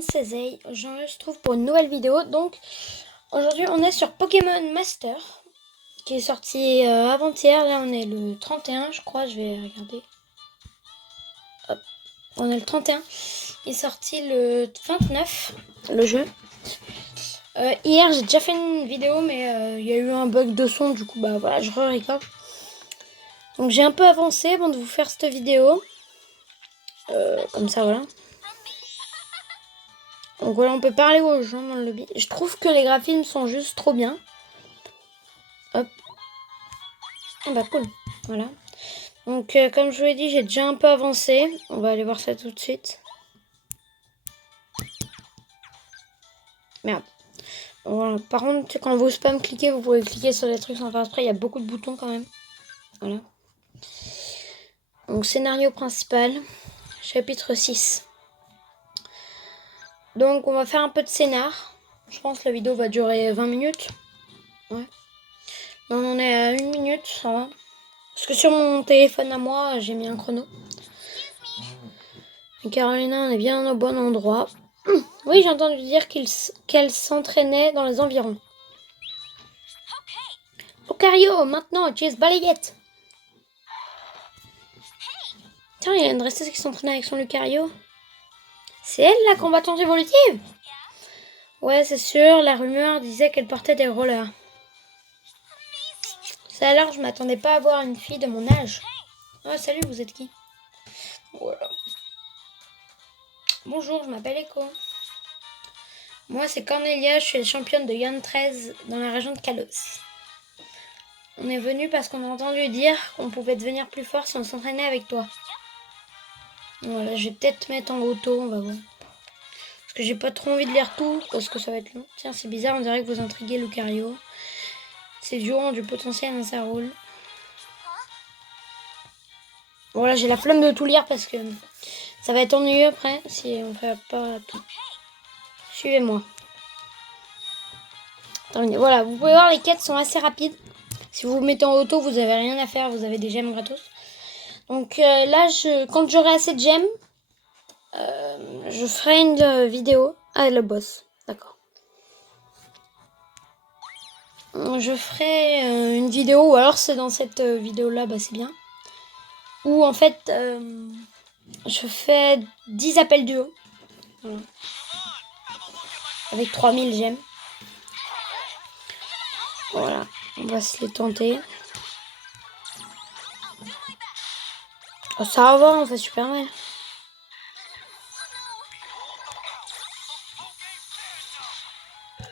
Césaille, je trouve pour une nouvelle vidéo. Donc aujourd'hui on est sur Pokémon Master qui est sorti avant-hier. Là on est le 31 je crois, je vais regarder. Hop. On est le 31. Il est sorti le 29 le jeu. Hier j'ai déjà fait une vidéo mais il y a eu un bug de son, du coup bah voilà, je re-record. Donc j'ai un peu avancé avant de vous faire cette vidéo. Comme ça voilà. Donc voilà, on peut parler aux gens dans le lobby. Je trouve que les graphismes sont juste trop bien. Hop. Ah bah cool. Voilà. Donc comme je vous l'ai dit, j'ai déjà un peu avancé. On va aller voir ça tout de suite. Merde. Voilà. Par contre, quand vous spam cliquez, vous pouvez cliquer sur les trucs sans faire exprès. Il y a beaucoup de boutons quand même. Voilà. Donc scénario principal. Chapitre 6. Donc on va faire un peu de scénar. Je pense que la vidéo va durer 20 minutes. Ouais. Là, on en est à 1 minute, ça va. Parce que sur mon téléphone à moi, j'ai mis un chrono. Et Carolina, on est bien au bon endroit. Oui, j'ai entendu dire qu'elle s'entraînait dans les environs. Lucario, maintenant, utilise balayette. Tiens, il y a une dresseuse qui s'entraîne avec son Lucario. C'est elle, la combattante évolutive? Ouais, c'est sûr, la rumeur disait qu'elle portait des rollers. Ça alors, je m'attendais pas à voir une fille de mon âge. Ah, salut, vous êtes qui? Voilà. Bonjour, je m'appelle Echo. Moi, c'est Cornelia, je suis la championne de Yon 13 dans la région de Kalos. On est venu parce qu'on a entendu dire qu'on pouvait devenir plus fort si on s'entraînait avec toi. Voilà, je vais peut-être mettre en auto, on va voir. Parce que j'ai pas trop envie de lire tout, parce que ça va être long. Tiens, c'est bizarre, on dirait que vous intriguez Lucario. Ces duos ont du potentiel dans sa rôle. Voilà, j'ai la flemme de tout lire parce que ça va être ennuyeux après si on fait pas tout. Suivez-moi. Voilà, vous pouvez voir, les quêtes sont assez rapides. Si vous vous mettez en auto, vous avez rien à faire, vous avez des gemmes gratos. Donc là, quand j'aurai assez de gemmes, je ferai une vidéo. Ah, le boss, d'accord. Je ferai une vidéo, ou alors c'est dans cette vidéo-là, bah c'est bien. Où en fait, je fais 10 appels duo. Voilà. Avec 3000 gemmes. Voilà, on va se les tenter. Oh, ça va, on fait super mal.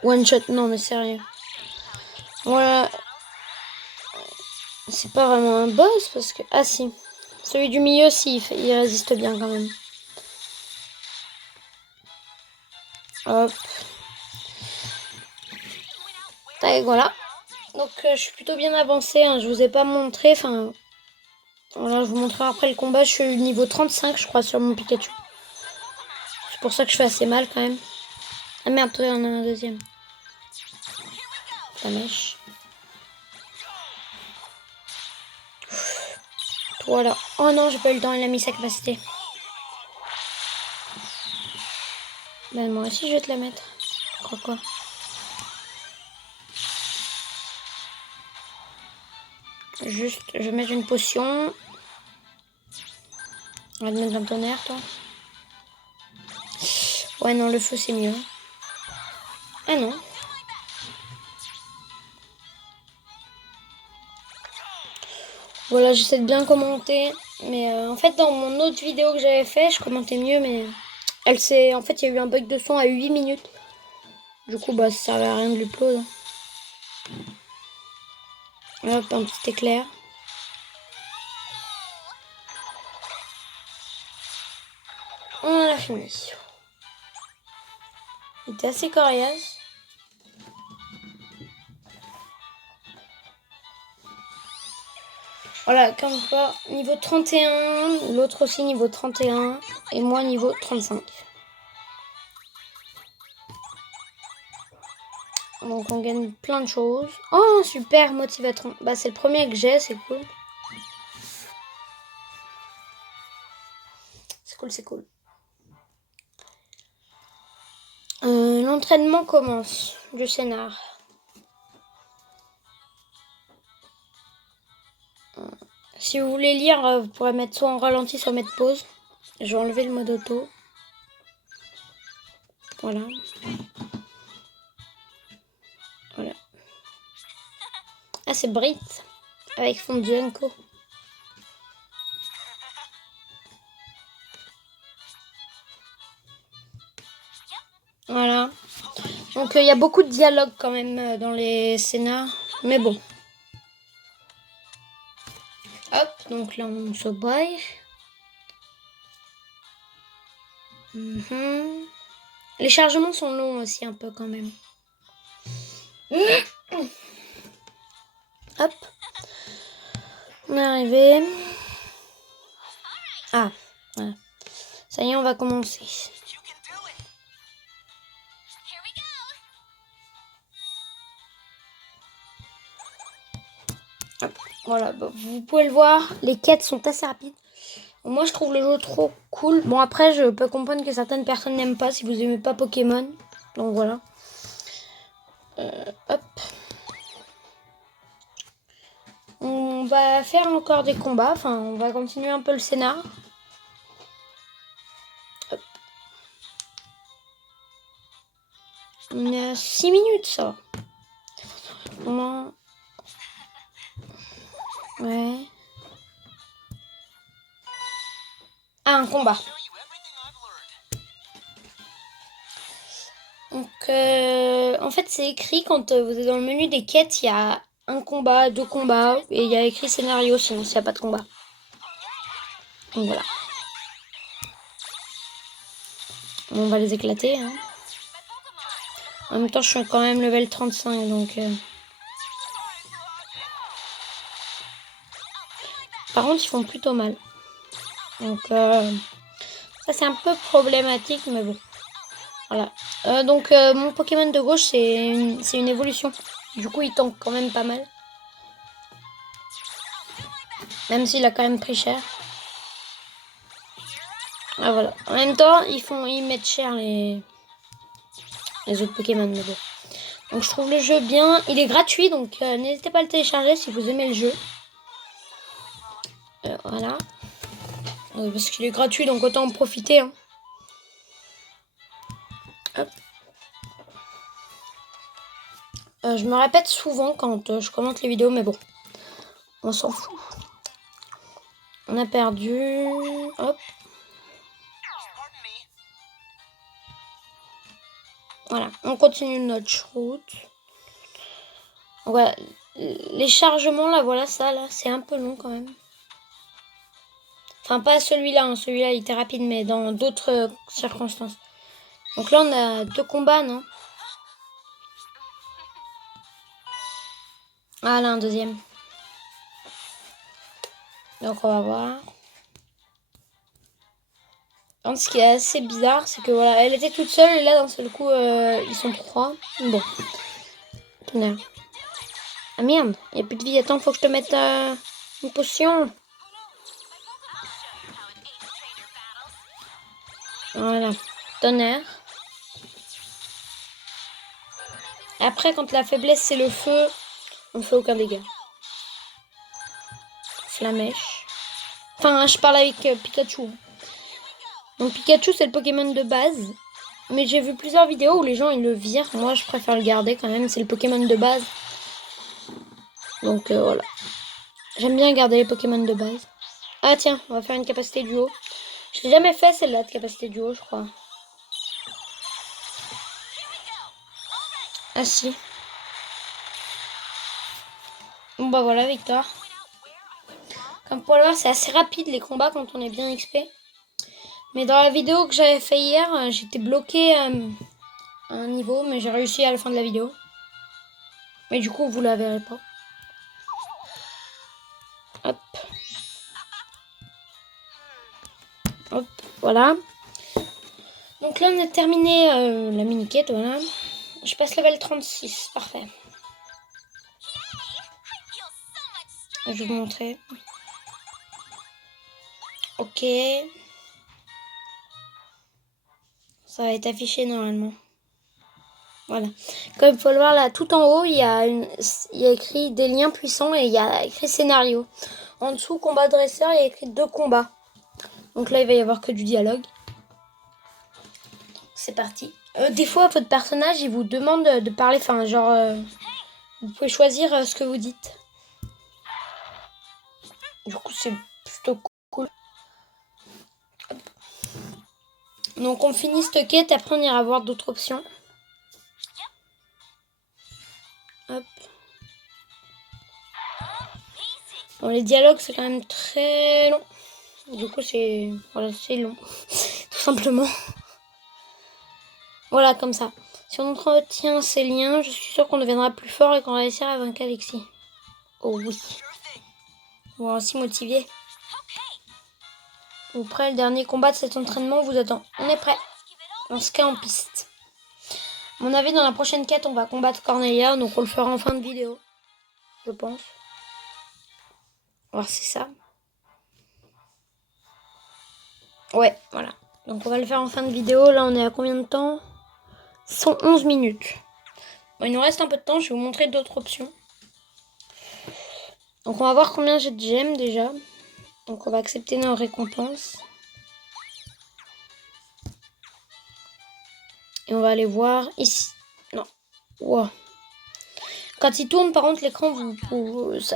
One shot, non mais sérieux. Voilà. C'est pas vraiment un boss parce que... Ah si. Celui du milieu, si, il résiste bien quand même. Hop. Et voilà. Donc je suis plutôt bien avancée. Hein. Je vous ai pas montré. Enfin, voilà, je vous montrerai après le combat. Je suis niveau 35, je crois, sur mon Pikachu. C'est pour ça que je fais assez mal quand même. Ah merde, toi, il y en a un deuxième. Ça mèche. Voilà. Oh non, j'ai pas eu le temps. Il a mis sa capacité. Ben moi aussi, je vais te la mettre. Quoi. Juste, je vais mettre une potion. On va te mettre un tonnerre, toi. Ouais, non, le feu, c'est mieux. Ah non. Voilà, j'essaie de bien commenter. Mais en fait, dans mon autre vidéo que j'avais fait, je commentais mieux. Mais en fait, il y a eu un bug de son à 8 minutes. Du coup, bah, ça servait à rien de l'upload. Hop, un petit éclair. On a fini. Il était assez coriace. Voilà, comme quoi, niveau 31, l'autre aussi niveau 31, et moi niveau 35. Donc on gagne plein de choses. Oh, super motivateur. Bah, c'est le premier que j'ai, c'est cool. C'est cool. l'entraînement commence du scénar. Si vous voulez lire, vous pourrez mettre soit en ralenti, soit mettre pause. Je vais enlever le mode auto. Voilà. Voilà. Ah, c'est Brit avec fond de Junko. Voilà. Donc il y a beaucoup de dialogue quand même dans les scénars. Mais bon. Hop, donc là on se braille. Les chargements sont longs aussi un peu quand même. Hop. On est arrivé. Ah, voilà. Ça y est, on va commencer. Hop. Voilà, bah, vous pouvez le voir, les quêtes sont assez rapides. Moi, je trouve le jeu trop cool. Bon, après, je peux comprendre que certaines personnes n'aiment pas si vous aimez pas Pokémon. Donc voilà. Hop. On va faire encore des combats. Enfin, on va continuer un peu le scénar. Hop. On est à 6 minutes, ça. Ouais. Ah, un combat. Donc, en fait, c'est écrit quand vous êtes dans le menu des quêtes, il y a un combat, 2 combats, et il y a écrit scénario, sinon s'il n'y a pas de combat. Donc voilà. On va les éclater. Hein. En même temps, je suis quand même level 35, donc... Par contre, ils font plutôt mal. Donc, ça, c'est un peu problématique, mais bon. Voilà. Donc, mon Pokémon de gauche, c'est une évolution. Du coup, il tank quand même pas mal. Même s'il a quand même pris cher. Ah, voilà. En même temps, ils mettent cher les autres Pokémon, mais bon. Donc, je trouve le jeu bien. Il est gratuit, donc n'hésitez pas à le télécharger si vous aimez le jeu. Voilà. Parce qu'il est gratuit, donc autant en profiter. Hein. Hop. Je me répète souvent quand je commente les vidéos, mais bon. On s'en fout. On a perdu. Hop. Voilà. On continue notre route. Voilà. Les chargements, là, voilà, ça, là, c'est un peu long quand même. Enfin, pas celui-là. Hein. Celui-là, il était rapide, mais dans d'autres circonstances. Donc là, on a 2 combats, non? Ah, là, un deuxième. Donc, on va voir. Ce qui est assez bizarre, c'est que voilà, elle était toute seule et là d'un seul coup ils sont 3. Bon. Tonnerre. Ah merde, il n'y a plus de vie. Attends, faut que je te mette une potion. Voilà. Tonnerre. Après, quand la faiblesse c'est le feu, on ne fait aucun dégât. Flamèche. Enfin, je parle avec Pikachu. Donc Pikachu c'est le Pokémon de base. Mais j'ai vu plusieurs vidéos où les gens ils le virent. Moi je préfère le garder quand même. C'est le Pokémon de base. Donc voilà. J'aime bien garder les Pokémon de base. Ah tiens, on va faire une capacité duo. Je l'ai jamais fait celle-là de capacité duo, je crois. Ah si. Bon bah voilà, victoire. Comme pour le voir, c'est assez rapide les combats quand on est bien XP. Mais dans la vidéo que j'avais fait hier, j'étais bloqué à un niveau, mais j'ai réussi à la fin de la vidéo. Mais du coup, vous la verrez pas. Hop. Hop, voilà. Donc là, on a terminé la mini-quête, voilà. Je passe level 36, parfait. Je vais vous montrer. Ok. Ça va être affiché normalement. Voilà. Comme il faut le voir là, tout en haut, il y a écrit des liens puissants et il y a écrit scénario. En dessous, combat dresseur, il y a écrit 2 combats. Donc là, il va y avoir que du dialogue. C'est parti. Des fois, votre personnage, il vous demande de parler, enfin, genre, vous pouvez choisir ce que vous dites. Du coup, c'est plutôt cool. Hop. Donc, on finit cette quête, après, on ira voir d'autres options. Hop. Bon, les dialogues, c'est quand même très long. Du coup, c'est long, tout simplement. Voilà, comme ça. Si on entretient ces liens, je suis sûre qu'on deviendra plus fort et qu'on réussira à vaincre Alexis. Oh oui. Bon, aussi motivé. Vous prêt, le dernier combat de cet entraînement vous attend. On est prêt. On se casse en piste. À mon avis, dans la prochaine quête, on va combattre Cornelia, donc on le fera en fin de vidéo. Je pense. Alors, c'est ça. Ouais, voilà. Donc on va le faire en fin de vidéo. Là, on est à combien de temps? 111 minutes. Bon, il nous reste un peu de temps, je vais vous montrer d'autres options. Donc on va voir combien j'ai de gemmes déjà. Donc on va accepter nos récompenses. Et on va aller voir ici. Non. Wow. Quand il tourne, par contre, l'écran,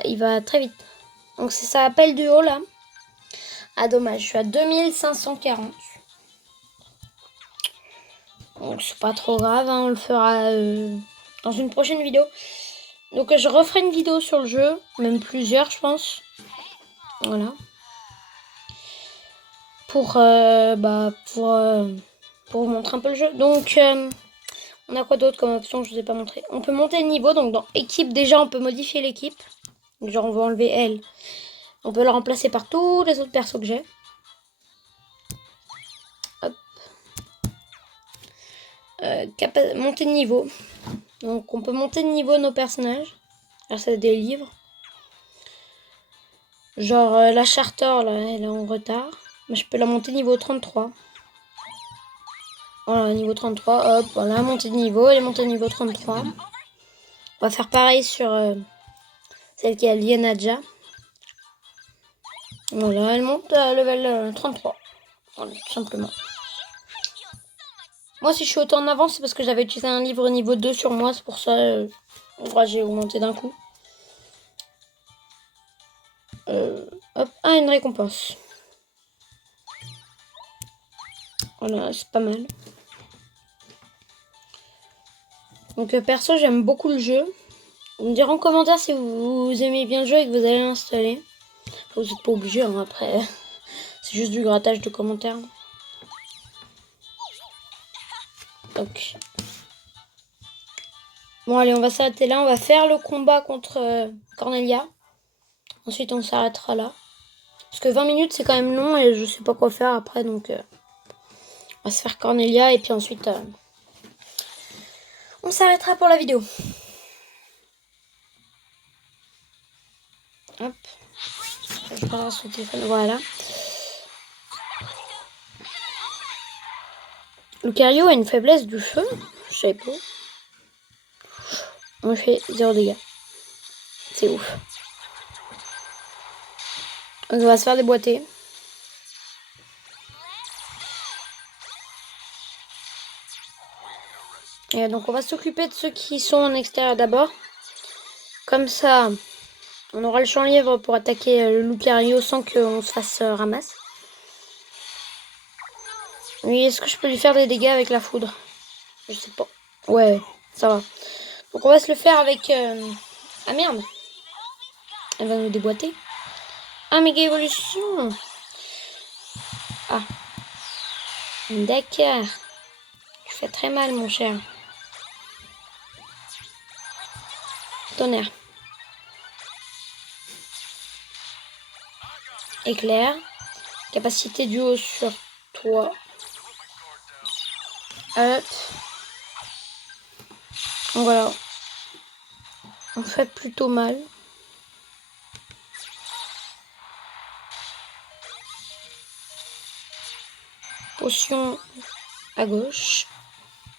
il va très vite. Donc c'est ça appel du haut là. Ah dommage, je suis à 2540. Donc c'est pas trop grave, hein, on le fera dans une prochaine vidéo. Donc je referai une vidéo sur le jeu, même plusieurs je pense. Voilà. Pour vous montrer un peu le jeu. Donc on a quoi d'autre comme option que je vous ai pas montré? On peut monter le niveau, donc dans équipe déjà on peut modifier l'équipe. Genre on va enlever elle. On peut la remplacer par tous les autres persos que j'ai. Hop. Monter de niveau. Donc on peut monter de niveau nos personnages. Là c'est des livres. Genre la Charter là, elle est en retard. Mais je peux la monter niveau 33. Voilà, niveau 33, hop, voilà, montée de niveau, elle est montée niveau 33. On va faire pareil sur celle qui est liée à Nadja. Voilà, elle monte à level 33. Voilà, tout simplement. Moi, si je suis autant en avance, c'est parce que j'avais utilisé un livre niveau 2 sur moi. C'est pour ça j'ai augmenté d'un coup. Hop, une récompense. Voilà, c'est pas mal. Donc perso, j'aime beaucoup le jeu. Vous me direz en commentaire si vous aimez bien le jeu et que vous allez l'installer. Vous n'êtes pas obligé, hein, après. C'est juste du grattage de commentaires. Donc. Bon, allez, on va s'arrêter là. On va faire le combat contre Cornelia. Ensuite, on s'arrêtera là. Parce que 20 minutes, c'est quand même long et je sais pas quoi faire après. Donc, on va se faire Cornelia et puis ensuite, on s'arrêtera pour la vidéo. Hop. Je parle sur le téléphone. Voilà. Lucario a une faiblesse du feu. Je savais pas. On fait 0 dégâts. C'est ouf. Donc on va se faire déboîter. Et donc on va s'occuper de ceux qui sont en extérieur d'abord. Comme ça, on aura le champ libre pour attaquer le Lucario sans qu'on se fasse ramasse. Oui, est-ce que je peux lui faire des dégâts avec la foudre? Je sais pas. Ouais, ça va. Donc on va se le faire avec... Ah merde. Elle va nous déboîter. Ah, méga évolution. Ah. D'accord. Tu fais très mal, mon cher. Tonnerre. Éclair. Capacité du haut sur toi. Hop. Donc voilà. On fait plutôt mal. Potion à gauche.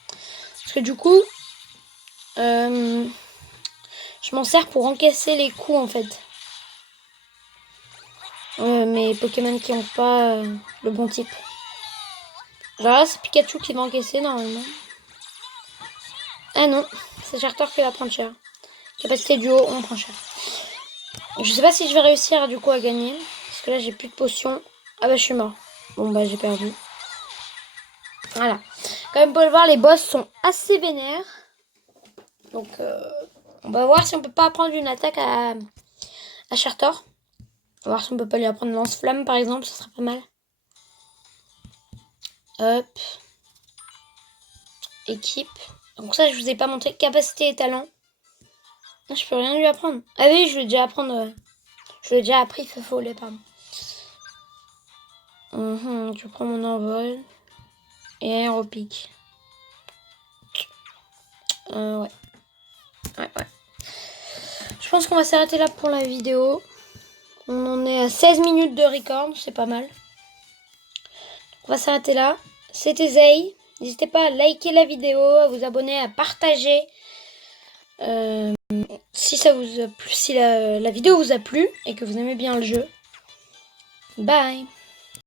Parce que du coup, Je m'en sers pour encaisser les coups en fait. Mes Pokémon qui n'ont pas le bon type. Genre là, c'est Pikachu qui va encaisser normalement. Ah non, c'est Charter qui va prendre cher. Capacité duo, on prend cher. Je sais pas si je vais réussir du coup à gagner. Parce que là, j'ai plus de potions. Ah bah, je suis mort. Bon bah, j'ai perdu. Voilà. Comme vous pouvez le voir, les boss sont assez vénères. Donc, on va voir si on peut pas apprendre une attaque à Charter. On va voir si on peut pas lui apprendre lance-flamme par exemple, ça serait pas mal. Hop. Équipe. Donc ça, je vous ai pas montré. Capacité et talent. Je peux rien lui apprendre. Ah oui, je vais déjà apprendre. Je l'ai déjà appris, feu follet, pardon. Je prends mon envol. Et aéropique. Ouais. Ouais. Je pense qu'on va s'arrêter là pour la vidéo. On en est à 16 minutes de record, c'est pas mal. On va s'arrêter là. C'était Zay. N'hésitez pas à liker la vidéo, à vous abonner, à partager. Si ça vous a plu, si la vidéo vous a plu et que vous aimez bien le jeu. Bye.